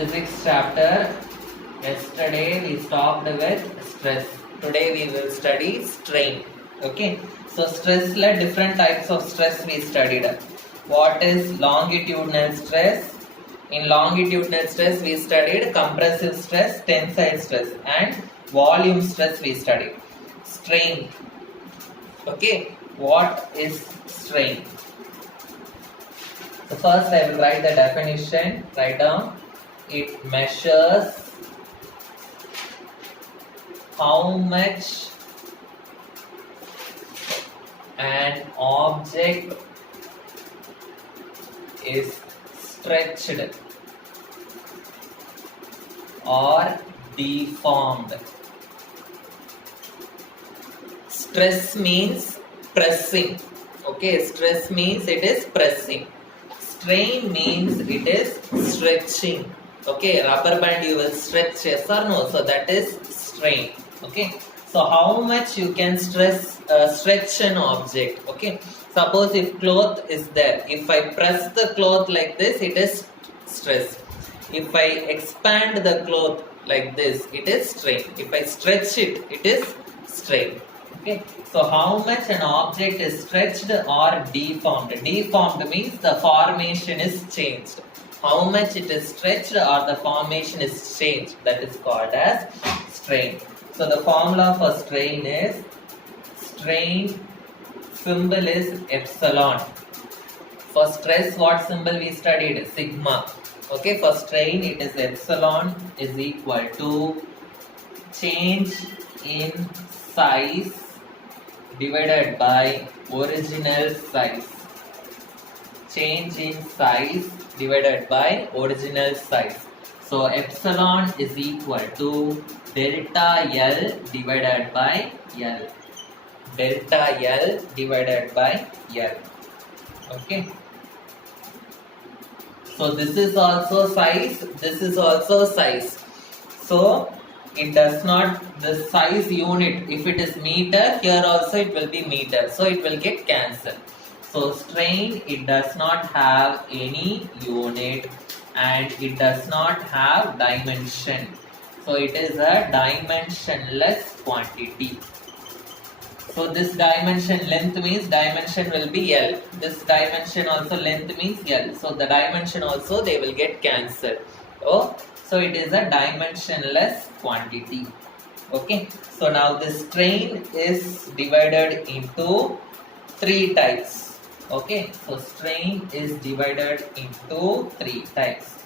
physics chapter. Yesterday we stopped with stress. Today we will study strain. Okay. So stress, like different types of stress we studied. What is longitudinal stress? In longitudinal stress we studied compressive stress, tensile stress, and volume stress we studied. Strain. Okay. What is strain? So first I will write the definition. Write down. It measures how much an object is stretched or deformed. Stress means pressing. Okay, stress means it is pressing. Strain means it is stretching. Okay, rubber band you will stretch, yes or no? So that is strain. Okay, so how much you can stretch an object? Okay, suppose if cloth is there, if I press the cloth like this, it is stress. If I expand the cloth like this, it is strain. If I stretch it, it is strain. Okay, so how much an object is stretched or deformed? Deformed means the formation is changed. How much it is stretched or the formation is changed, that is called as strain. So the formula for strain is, strain symbol is epsilon. For stress, what symbol we studied? Sigma. Okay, for strain it is epsilon is equal to change in size divided by original size. Change in size divided by original size. So epsilon is equal to delta L divided by L. Delta L divided by L. Okay. So this is also size, this is also size. So it does not, the size unit, if it is meter, here also it will be meter. So it will get cancelled. So strain, it does not have any unit and it does not have dimension. So it is a dimensionless quantity. So this dimension length means dimension will be L. This dimension also length means L. So the dimension also they will get cancelled. So it is a dimensionless quantity. Okay. So now this strain is divided into three types. Okay, so strain is divided into three types.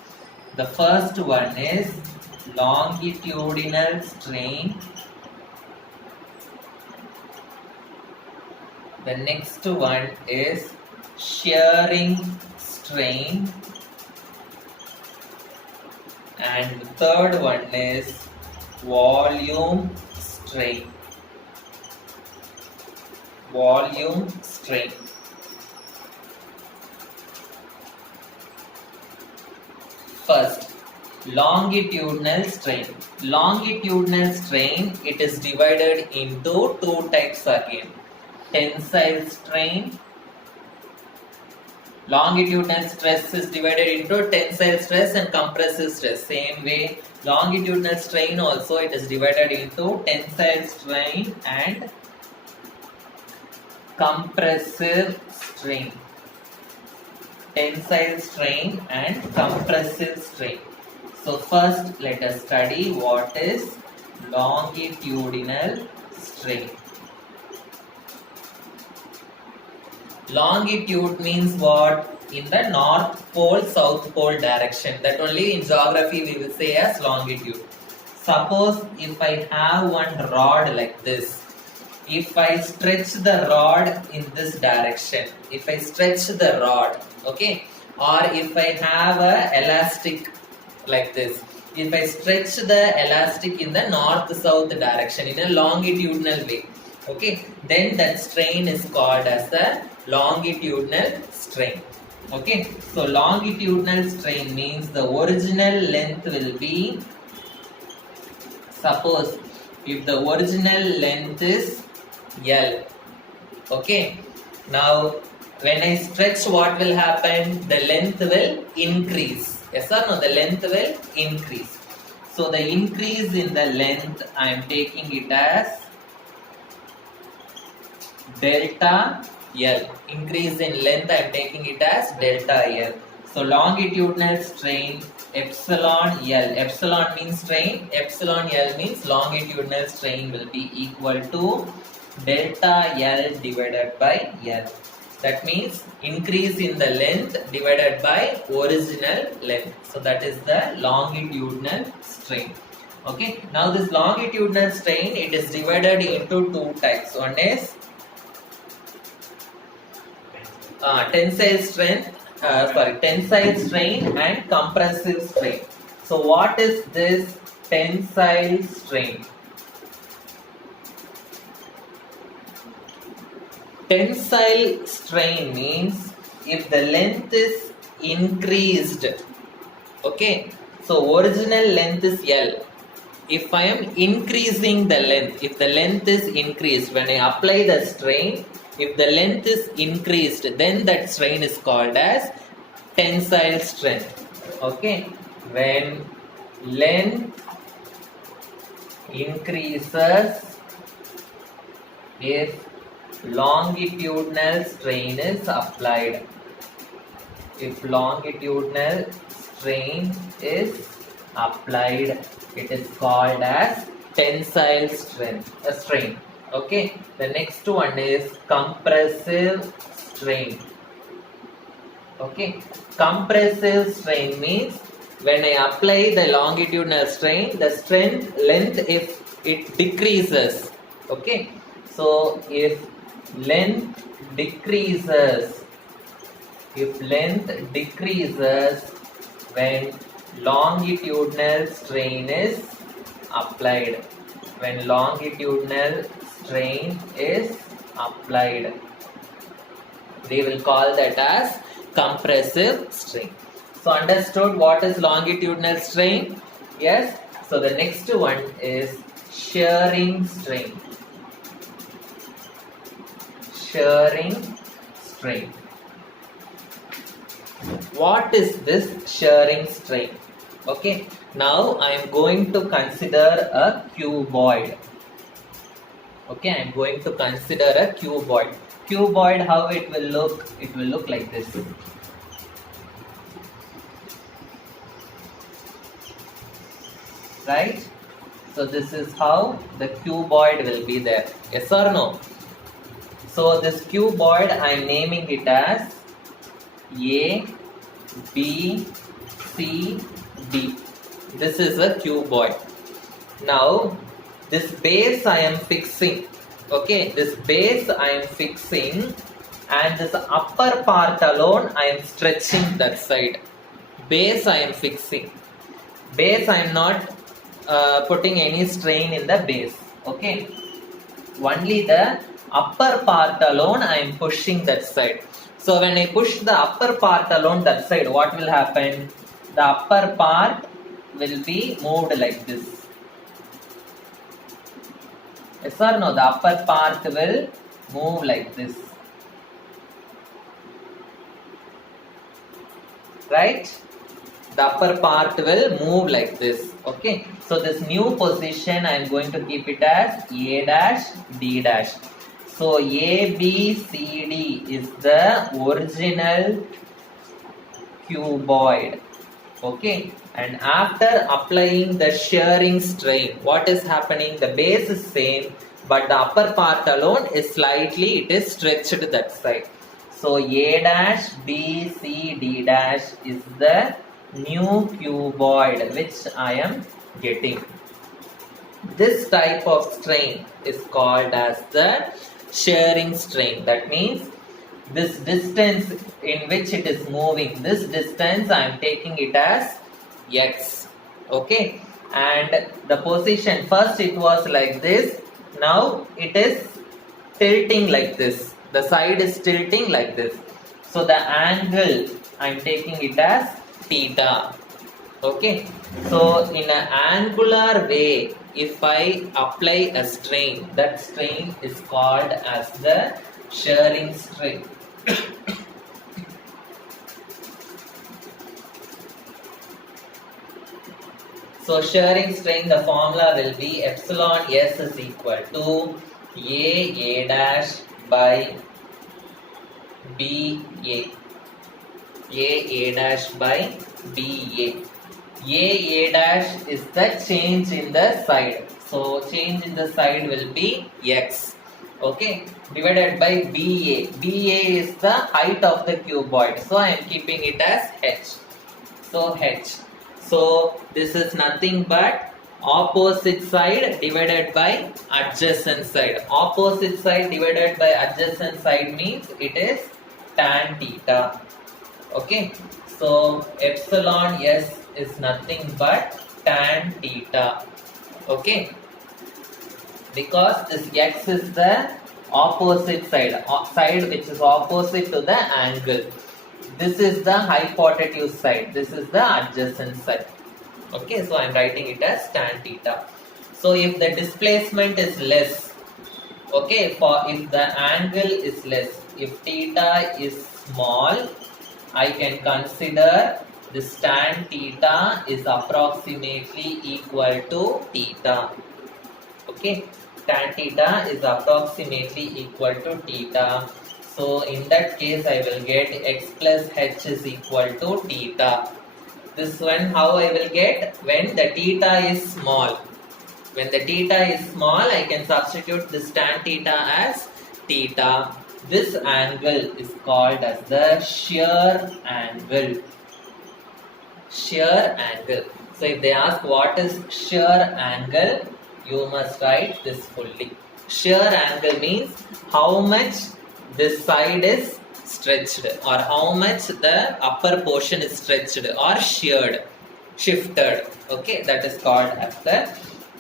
The first one is longitudinal strain. The next one is shearing strain. And the third one is volume strain. Volume strain. First, longitudinal strain. Longitudinal strain, it is divided into two types again. Tensile strain. Longitudinal stress is divided into tensile stress and compressive stress. Same way, longitudinal strain also it is divided into tensile strain and compressive strain. Tensile strain and compressive strain. So first let us study what is longitudinal strain. Longitude means what? In the north pole, south pole direction. That only in geography we will say as longitude. Suppose if I have one rod like this, if I stretch the rod in this direction, if I stretch the rod, okay, or if I have a elastic like this, if I stretch the elastic in the north-south direction in a longitudinal way, okay, then that strain is called as the longitudinal strain. Okay, so longitudinal strain means the original length will be, suppose if the original length is L, okay, now when I stretch, what will happen? The length will increase. Yes or no? The length will increase. So the increase in the length, I am taking it as delta L. Increase in length, I am taking it as delta L. So longitudinal strain epsilon L. Epsilon means strain, epsilon L means longitudinal strain will be equal to delta L divided by L. That means increase in the length divided by original length. So that is the longitudinal strain. Okay. Now this longitudinal strain, it is divided into two types. One is tensile strain and compressive strain. So what is this tensile strain? Tensile strain means if the length is increased, okay, so original length is L. If I am increasing the length, if the length is increased, when I apply the strain, if the length is increased, then that strain is called as tensile strength. Okay, when length increases, if longitudinal strain is applied, if longitudinal strain is applied, it is called as tensile strain. Okay, the next one is compressive strain. Okay, compressive strain means when I apply the longitudinal strain, the strength length, if it decreases, okay, so if length decreases, when longitudinal strain is applied, when longitudinal strain is applied, they will call that as compressive strain. So understood what is longitudinal strain? Yes. So the next one is shearing strain. Shearing strain. What is this shearing strain? Okay, now I am going to consider a cuboid. Okay, I am going to consider a cuboid. Cuboid, how it will look? It will look like this. Right? So this is how the cuboid will be there. Yes or no? So this cuboid, I am naming it as A, B, C, D. This is a cuboid. Now this base I am fixing. Okay, this base I am fixing, and this upper part alone I am stretching that side. Base I am fixing. Base I am not putting any strain in the base. Okay, only the upper part alone I am pushing that side. So when I push the upper part alone that side, what will happen? The upper part will be moved like this. Yes or no? The upper part will move like this. Right? The upper part will move like this. Okay. So this new position I am going to keep it as A dash D dash. So A, B, C, D is the original cuboid. Okay, and after applying the shearing strain, what is happening? The base is same, but the upper part alone is slightly, it is stretched that side. So A dash, B, C, D dash is the new cuboid which I am getting. This type of strain is called as the shearing strain. That means this distance in which it is moving, this distance I am taking it as X. Okay, and the position, first it was like this, now it is tilting like this, the side is tilting like this. So the angle I am taking it as theta. Okay, so in an angular way, if I apply a strain, that strain is called as the shearing strain. So shearing strain, the formula will be epsilon S is equal to A dash by BA. A dash by BA. A dash is the change in the side. So change in the side will be X. Okay. Divided by BA. BA is the height of the cuboid. So I am keeping it as H. So H. So this is nothing but opposite side divided by adjacent side. Opposite side divided by adjacent side means it is tan theta. Okay. So epsilon S is nothing but tan theta. Okay. Because this X is the opposite side, side which is opposite to the angle. This is the hypotenuse side. This is the adjacent side. Okay, so I am writing it as tan theta. So if the displacement is less, okay, for if the angle is less, if theta is small, I can consider this tan theta is approximately equal to theta. Okay, tan theta is approximately equal to theta. So in that case, I will get x plus h is equal to theta. This one how I will get? When the theta is small. When the theta is small, I can substitute this tan theta as theta. This angle is called as the shear angle. Shear angle. So if they ask what is shear angle, you must write this fully. Shear angle means how much this side is stretched or how much the upper portion is stretched or sheared, shifted. Okay, that is called as the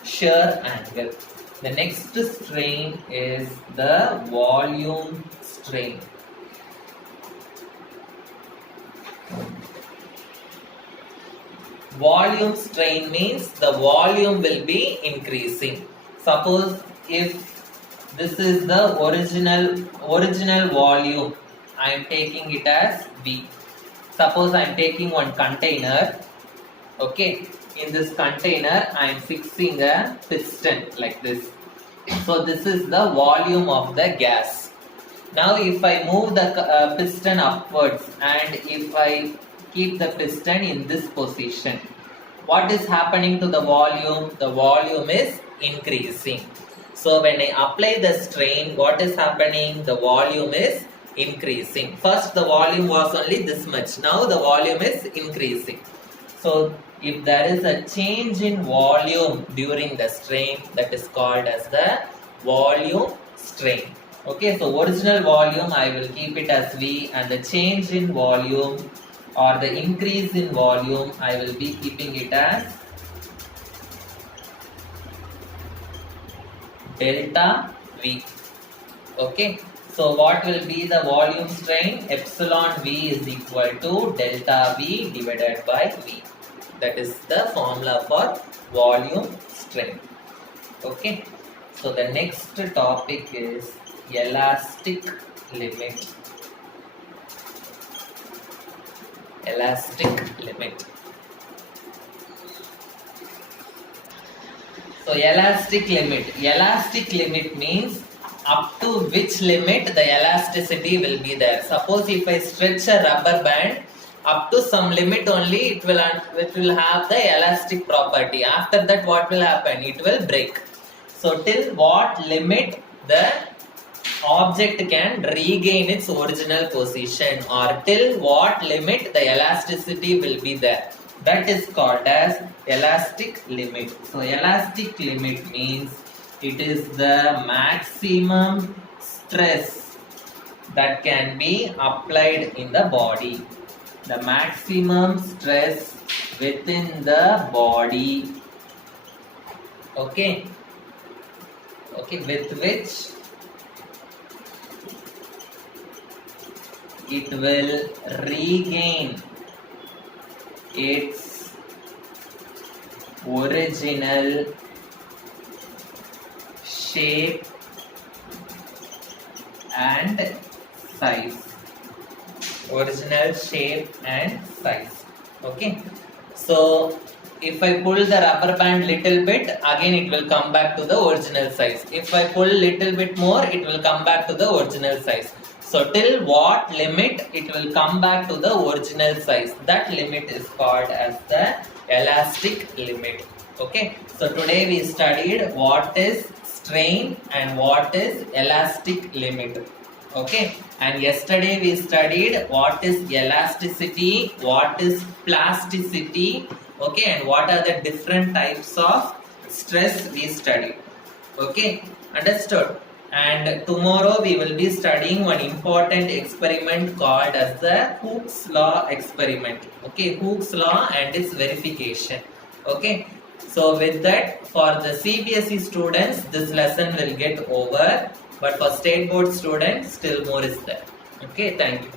shear angle. The next strain is the volume strain. Volume strain means the volume will be increasing. Suppose if this is the original volume, I am taking it as V. Suppose I am taking one container. Okay, in this container I am fixing a piston like this. So this is the volume of the gas. Now if I move the piston upwards and if I keep the piston in this position, what is happening to the volume? The volume is increasing. So when I apply the strain, what is happening? The volume is increasing. First the volume was only this much. Now the volume is increasing. So if there is a change in volume during the strain, that is called as the volume strain. Okay, so original volume I will keep it as V, and the change in volume or the increase in volume I will be keeping it as delta V. Okay, so what will be the volume strain? Epsilon V is equal to delta V divided by V. That is the formula for volume strain. Okay, so the next topic is elastic limit. Elastic limit. So elastic limit means up to which limit the elasticity will be there. Suppose if I stretch a rubber band up to some limit only, it will have the elastic property. After that, what will happen? It will break. So till what limit the object can regain its original position, or till what limit the elasticity will be there, that is called as elastic limit. So elastic limit means it is the maximum stress that can be applied in the body. The maximum stress within the body. Okay, with which it will regain its original shape and size. Original shape and size. Okay, so if I pull the rubber band little bit, again it will come back to the original size. If I pull little bit more, it will come back to the original size. So till what limit it will come back to the original size, that limit is called as the elastic limit. Okay, so today we studied what is strain and what is elastic limit. Okay, and yesterday we studied what is elasticity, what is plasticity, okay, and what are the different types of stress we studied. Okay, understood? And tomorrow we will be studying one important experiment called as the Hooke's law experiment. Okay, Hooke's law and its verification. Okay, so with that, for the CBSE students, this lesson will get over. But for state board students, still more is there. Okay, thank you.